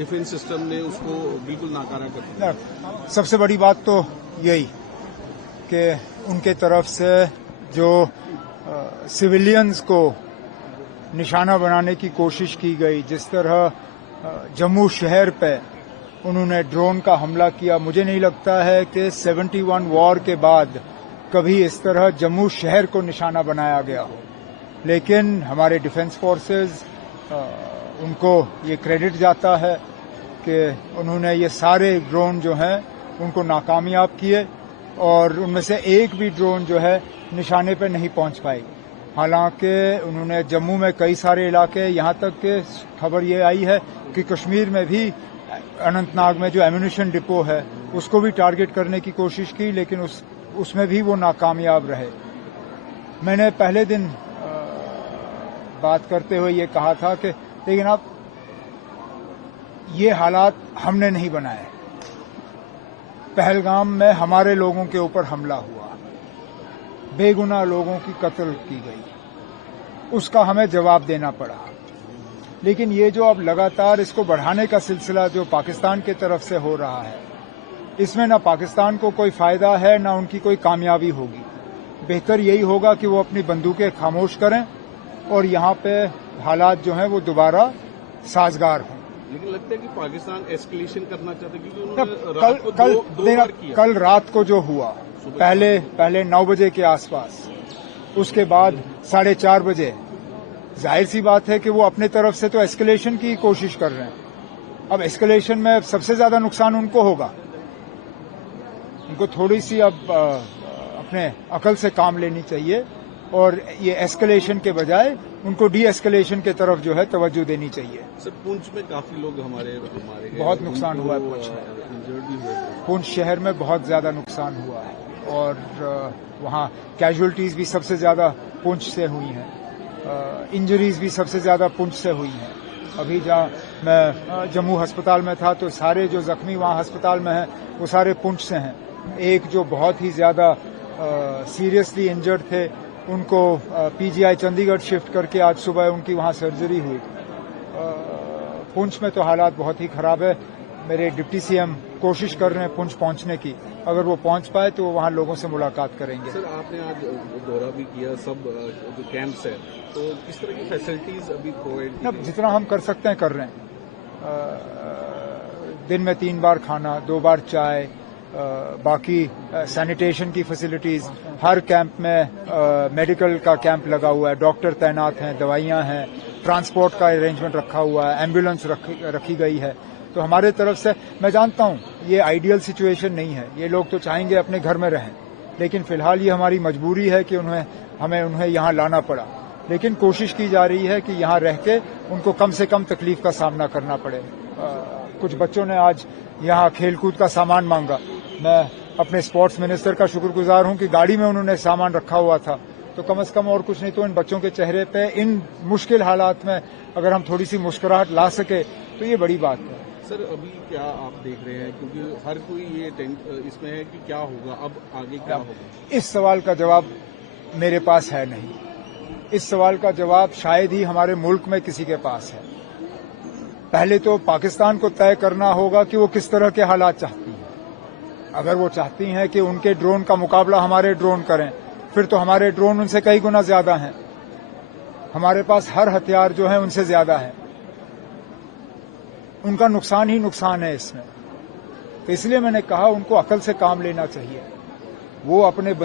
Defence system ने उसको बिल्कुल नाकारा कर दिया। सबसे बड़ी बात तो यही कि उनके तरफ से जो सिविलियंस को निशाना बनाने की कोशिश की गई, जिस तरह जम्मू शहर पे उन्होंने ड्रोन का हमला किया, मुझे नहीं लगता है कि 71 वॉर के बाद कभी इस तरह जम्मू शहर को निशाना बनाया गया हो। लेकिन हमारे डिफेंस फोर्सेस उनको ये क्रेडिट जाता है कि उन्होंने ये सारे ड्रोन जो हैं उनको नाकामयाब किए और उनमें से एक भी ड्रोन जो है निशाने पर नहीं पहुंच पाई। हालांकि उन्होंने जम्मू में कई सारे इलाके, यहां तक कि खबर ये आई है कि कश्मीर में भी अनंतनाग में जो एम्यूनिशन डिपो है उसको भी टारगेट करने की कोशिश की, लेकिन उसमें भी वो नाकामयाब रहे। मैंने पहले दिन बात करते हुए ये कहा था कि लेकिन अब ये हालात हमने नहीं बनाए। पहलगाम में हमारे लोगों के ऊपर हमला हुआ, बेगुनाह लोगों की कत्ल की गई, उसका हमें जवाब देना पड़ा। लेकिन ये जो अब लगातार इसको बढ़ाने का सिलसिला जो पाकिस्तान की तरफ से हो रहा है, इसमें ना पाकिस्तान को कोई फायदा है ना उनकी कोई कामयाबी होगी। बेहतर यही होगा कि वो अपनी बंदूकें खामोश करें और यहाँ पे हालात जो हैं वो दोबारा साजगार हों। लेकिन लगता है कि पाकिस्तान एस्केलेशन करना चाहता है, क्योंकि उन्होंने कल रात को जो हुआ, पहले 9 बजे के आसपास, उसके बाद 4:30 बजे, जाहिर सी बात है कि वो अपने तरफ से तो एस्केलेशन की कोशिश कर रहे हैं। अब एस्केलेशन में सबसे ज्यादा नुकसान उनको होगा। उनको थोड़ी सी अब अपने अकल से काम लेनी चाहिए और ये एस्केलेशन के बजाय उनको डी एस्केलेशन की तरफ जो है तवज्जो देनी चाहिए। सर, पुंछ में काफी लोग हमारे बहुत नुकसान हुआ है। पुंछ में, पुंछ शहर में बहुत ज्यादा नुकसान हुआ है और वहाँ कैजुअलिटीज भी सबसे ज्यादा पुंछ से हुई हैं, इंजरीज भी सबसे ज्यादा पुंछ से हुई हैं। अभी जहाँ मैं जम्मू अस्पताल में था तो सारे जो जख्मी वहाँ अस्पताल में हैं वो सारे पुंछ से हैं। एक जो बहुत ही ज्यादा सीरियसली इंजर्ड थे उनको पीजीआई चंडीगढ़ शिफ्ट करके आज सुबह उनकी वहाँ सर्जरी हुई। पुंछ में तो हालात बहुत ही खराब है। मेरे डिप्टी सीएम कोशिश कर रहे हैं पुंछ पहुंचने की, अगर वो पहुंच पाए तो वो वहाँ लोगों से मुलाकात करेंगे। सर, आपने आज दौरा भी किया, सब जो कैंप्स है, तो किस तरह की फैसिलिटीज अभी प्रोवाइड? अब जितना हम कर सकते हैं कर रहे हैं। दिन में 3 बार खाना, 2 बार चाय, बाकी सैनिटेशन की फैसिलिटीज, हर कैंप में मेडिकल का कैंप लगा हुआ है, डॉक्टर तैनात हैं, दवाइयां हैं, ट्रांसपोर्ट का अरेंजमेंट रखा हुआ है, एम्बुलेंस रखी गई है। तो हमारे तरफ से, मैं जानता हूं ये आइडियल सिचुएशन नहीं है, ये लोग तो चाहेंगे अपने घर में रहें, लेकिन फिलहाल ये हमारी मजबूरी है कि हमें उन्हें यहाँ लाना पड़ा। लेकिन कोशिश की जा रही है कि यहाँ रह के उनको कम से कम तकलीफ का सामना करना पड़े। कुछ बच्चों ने आज यहाँ खेलकूद का सामान मांगा। मैं अपने स्पोर्ट्स मिनिस्टर का शुक्रगुजार हूं कि गाड़ी में उन्होंने सामान रखा हुआ था, तो कम से कम और कुछ नहीं तो इन बच्चों के चेहरे पे इन मुश्किल हालात में अगर हम थोड़ी सी मुस्कुराहट ला सके तो ये बड़ी बात है। सर, अभी क्या आप देख रहे हैं, क्योंकि हर कोई ये इसमें है कि क्या होगा, अब आगे क्या होगा? इस सवाल का जवाब मेरे पास है नहीं। इस सवाल का जवाब शायद ही हमारे मुल्क में किसी के पास है। पहले तो पाकिस्तान को तय करना होगा कि वो किस तरह के हालात चाहती है। अगर वो चाहती हैं कि उनके ड्रोन का मुकाबला हमारे ड्रोन करें, फिर तो हमारे ड्रोन उनसे कई गुना ज्यादा हैं। हमारे पास हर हथियार जो है उनसे ज्यादा है। उनका नुकसान ही नुकसान है इसमें। तो इसलिए मैंने कहा उनको अकल से काम लेना चाहिए। वो अपने